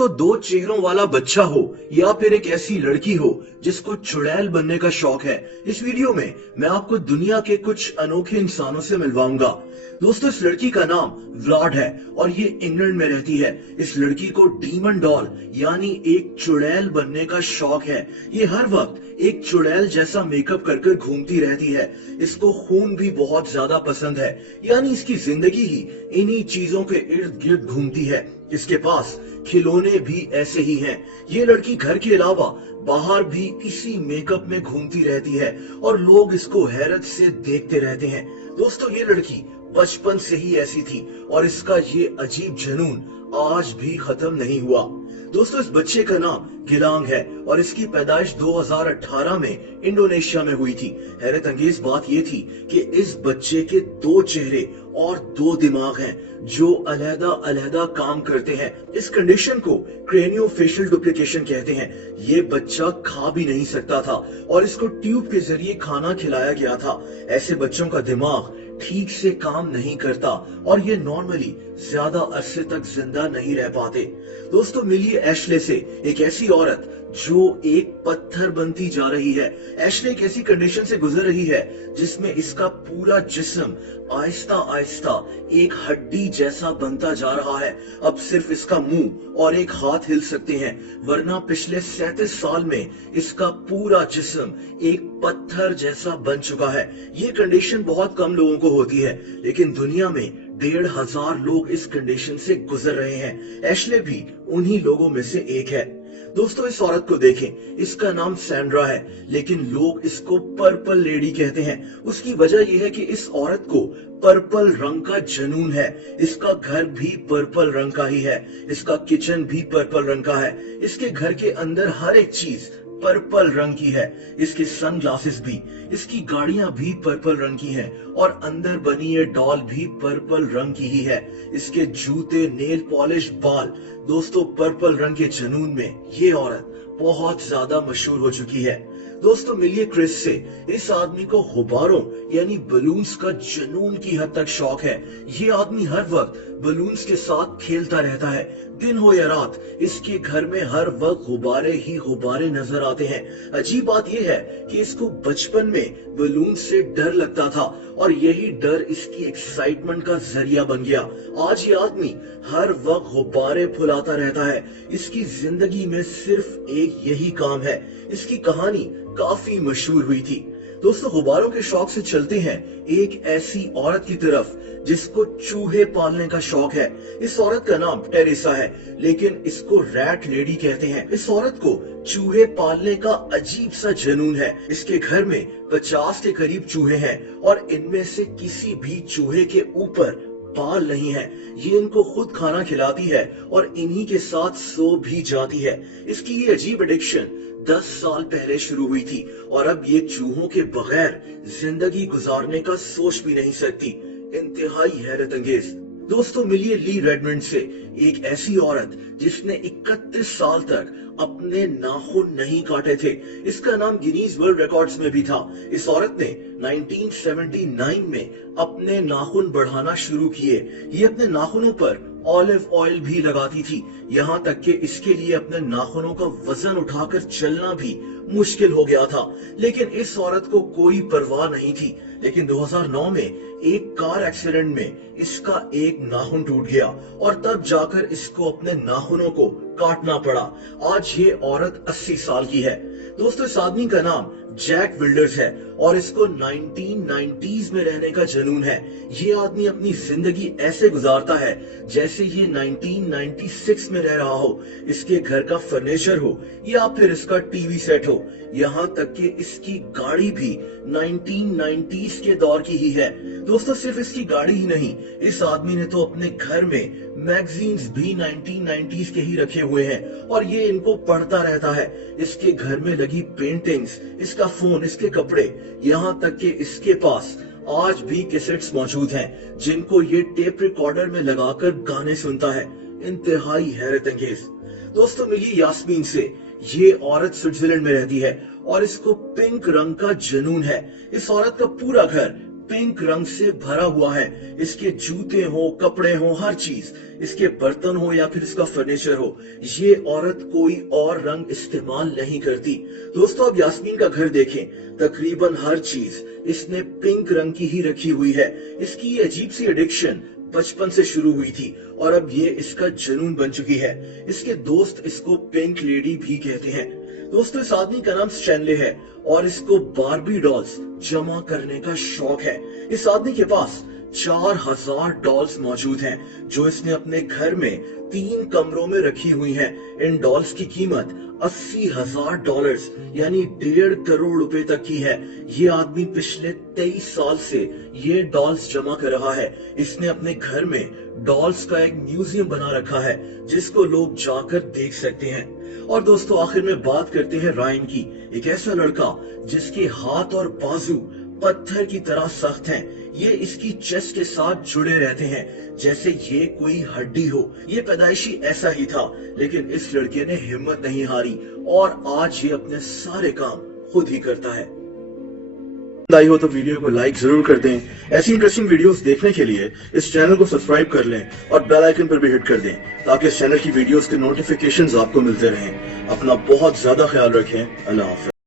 दोस्तों, दो चेहरों वाला बच्चा हो या फिर एक ऐसी लड़की हो जिसको चुड़ैल बनने का शौक है, इस वीडियो में मैं आपको दुनिया के कुछ अनोखे इंसानों से मिलवाऊंगा। दोस्तों, इस लड़की का नाम व्लाड है और ये इंग्लैंड में रहती है। इस लड़की को डीमन डॉल यानी एक चुड़ैल बनने का शौक है। ये हर वक्त एक चुड़ैल जैसा मेकअप कर कर घूमती रहती है। इसको खून भी बहुत ज्यादा पसंद है, यानी इसकी जिंदगी ही इन्हीं चीजों के इर्द गिर्द घूमती है। इसके पास खिलौने भी ऐसे ही हैं। ये लड़की घर के अलावा बाहर भी इसी मेकअप में घूमती रहती है और लोग इसको हैरत से देखते रहते हैं। दोस्तों, ये लड़की बचपन से ही ऐसी थी और इसका ये अजीब जुनून आज भी खत्म नहीं हुआ। दोस्तों, इस बच्चे का नाम गिलांग है और इसकी पैदाइश 2018 में इंडोनेशिया में हुई थी। हैरत अंगेज बात यह थी कि इस बच्चे के दो चेहरे और दो दिमाग हैं जो अलहदा अलहदा काम करते हैं। इस कंडीशन को क्रेनियोफेशियल डुप्लीकेशन कहते हैं। ये बच्चा खा भी नहीं सकता था और इसको ट्यूब के जरिए खाना खिलाया गया था। ऐसे बच्चों का दिमाग ठीक से काम नहीं करता और ये नॉर्मली ज्यादा अरसे तक जिंदा नहीं रह पाते। दोस्तों, मिलिए एशले से, एक ऐसी औरत जो एक पत्थर बनती जा रही है। एशले एक ऐसी कंडीशन से गुजर रही है जिसमें इसका पूरा जिस्म आहिस्ता आहिस्ता एक हड्डी जैसा बनता जा रहा है। अब सिर्फ इसका मुंह और एक हाथ हिल सकते हैं, वरना पिछले 37 साल में इसका पूरा जिस्म एक पत्थर जैसा बन चुका है। ये कंडीशन बहुत कम लोगों को होती है, लेकिन दुनिया में 1,500 लोग इस कंडीशन से गुजर रहे हैं। एशले भी उन्हीं लोगों में से एक है। दोस्तों, इस औरत को देखें, इसका नाम सैंड्रा है, लेकिन लोग इसको पर्पल लेडी कहते हैं। उसकी वजह यह है कि इस औरत को पर्पल रंग का जुनून है। इसका घर भी पर्पल रंग का ही है, इसका किचन भी पर्पल रंग का है, इसके घर के अंदर हर एक चीज पर्पल रंग की है। इसके सन ग्लासेस भी, इसकी गाड़ियां भी पर्पल रंग की हैं और अंदर बनी ये डॉल भी पर्पल रंग की ही है। इसके जूते, नेल पॉलिश, बाल, दोस्तों पर्पल रंग के जुनून में ये औरत बहुत ज्यादा मशहूर हो चुकी है। दोस्तों, मिलिए क्रिस से। इस आदमी को गुब्बारों यानी बलून्स का जुनून की हद तक शौक है। ये आदमी हर वक्त बलून्स के साथ खेलता रहता है। दिन हो या रात, इसके घर में हर वक्त गुब्बारे ही गुब्बारे नजर आते हैं। अजीब बात यह है कि इसको बचपन में बलून से डर लगता था और यही डर इसकी एक्साइटमेंट का जरिया बन गया। आज ये आदमी हर वक्त गुब्बारे फुलाता रहता है। इसकी जिंदगी में सिर्फ एक यही काम है। इसकी कहानी काफी मशहूर हुई थी। दोस्तों, गुब्बारों के शौक से चलते हैं एक ऐसी औरत की तरफ जिसको चूहे पालने का शौक है। इस औरत का नाम टेरेसा है, लेकिन इसको रैट लेडी कहते हैं। इस औरत को चूहे पालने का अजीब सा जुनून है। इसके घर में 50 के करीब चूहे हैं और इनमें से किसी भी चूहे के ऊपर बाल नहीं है। ये इनको खुद खाना खिलाती है और इन्हीं के साथ सो भी जाती है। इसकी ये अजीब एडिक्शन 10 साल पहले शुरू हुई थी और अब ये चूहों के बगैर जिंदगी गुजारने का सोच भी नहीं सकती। इंतहाई हैरत अंगेज। दोस्तों, मिलिए ली रेडमंड से, एक ऐसी औरत जिसने 31 साल तक अपने नाखून नहीं काटे थे। इसका नाम गिनीज वर्ल्ड रिकॉर्ड्स में भी था। इस औरत ने 1979 में अपने नाखून बढ़ाना शुरू किए। ये अपने नाखूनों पर ऑलिव ऑयल भी लगाती थी, यहाँ तक कि इसके लिए अपने नाखूनों का वजन उठाकर चलना भी मुश्किल हो गया था। लेकिन इस औरत को कोई परवाह नहीं थी। लेकिन 2009 में एक कार एक्सीडेंट में इसका एक नाखून टूट गया और तब जाकर इसको अपने नाखूनों को काटना पड़ा। आज ये औरत 80 साल की है। दोस्तों, इस आदमी का नाम जैक विल्डर्स है और इसको 1990s में रहने का जुनून है। ये आदमी अपनी जिंदगी ऐसे गुजारता है जैसे ये 1996 में रह रहा हो। इसके घर का फर्नीचर हो या फिर इसका टीवी सेट हो, यहाँ तक कि इसकी गाड़ी भी 1990s के दौर की ही है। दोस्तों, सिर्फ इसकी गाड़ी ही नहीं, इस आदमी ने तो अपने घर में मैगजीन्स भी 1990s के ही रखे हुए हैं और ये इनको पढ़ता रहता है। इसके घर में लगी पेंटिंग्स, इसका फोन, इसके कपड़े, यहाँ तक कि इसके पास आज भी कैसेट्स मौजूद हैं जिनको ये टेप रिकॉर्डर में लगाकर गाने सुनता है। इंतहाई हैरत अंगेज। दोस्तों, मिलिए यास्मीन से। ये औरत स्विट्जरलैंड में रहती है और इसको पिंक रंग का जुनून है। इस औरत का पूरा घर पिंक रंग से भरा हुआ है। इसके जूते हो, कपड़े हो, हर चीज, इसके बर्तन हो या फिर इसका फर्नीचर हो, ये औरत कोई और रंग इस्तेमाल नहीं करती। दोस्तों आप यास्मीन का घर देखें, तकरीबन हर चीज इसने पिंक रंग की ही रखी हुई है। इसकी ये अजीब सी एडिक्शन बचपन से शुरू हुई थी और अब ये इसका जुनून बन चुकी है। इसके दोस्त इसको पिंक लेडी भी कहते हैं। दोस्तों इस आदमी का नाम स्टैनले है और इसको बार्बी डॉल्स जमा करने का शौक है। इस आदमी के पास 4000 डॉल्स मौजूद हैं जो इसने अपने घर में 3 कमरों में रखी हुई हैं। इन डॉल्स की कीमत $80,000 यानी 1.5 करोड़ रुपए तक की है। ये आदमी पिछले 23 साल से ये डॉल्स जमा कर रहा है। इसने अपने घर में डॉल्स का एक म्यूजियम बना रखा है जिसको लोग जाकर देख सकते हैं। और दोस्तों आखिर में बात करते हैं रायन की, एक ऐसा लड़का जिसके हाथ और बाजू पत्थर की तरह सख्त हैं। ये इसकी चेस्ट के साथ जुड़े रहते हैं जैसे ये कोई हड्डी हो। ये पैदाइशी ऐसा ही था, लेकिन इस लड़के ने हिम्मत नहीं हारी और आज ये अपने सारे काम खुद ही करता है। आई हो तो वीडियो को लाइक जरूर कर दें। ऐसी इंटरेस्टिंग वीडियोस देखने के लिए इस चैनल को सब्सक्राइब कर लें और बेल आइकन पर भी हिट कर दें ताकि इस चैनल की वीडियोस के नोटिफिकेशंस आपको मिलते रहें। अपना बहुत ज्यादा ख्याल रखें। अल्लाह हाफिज।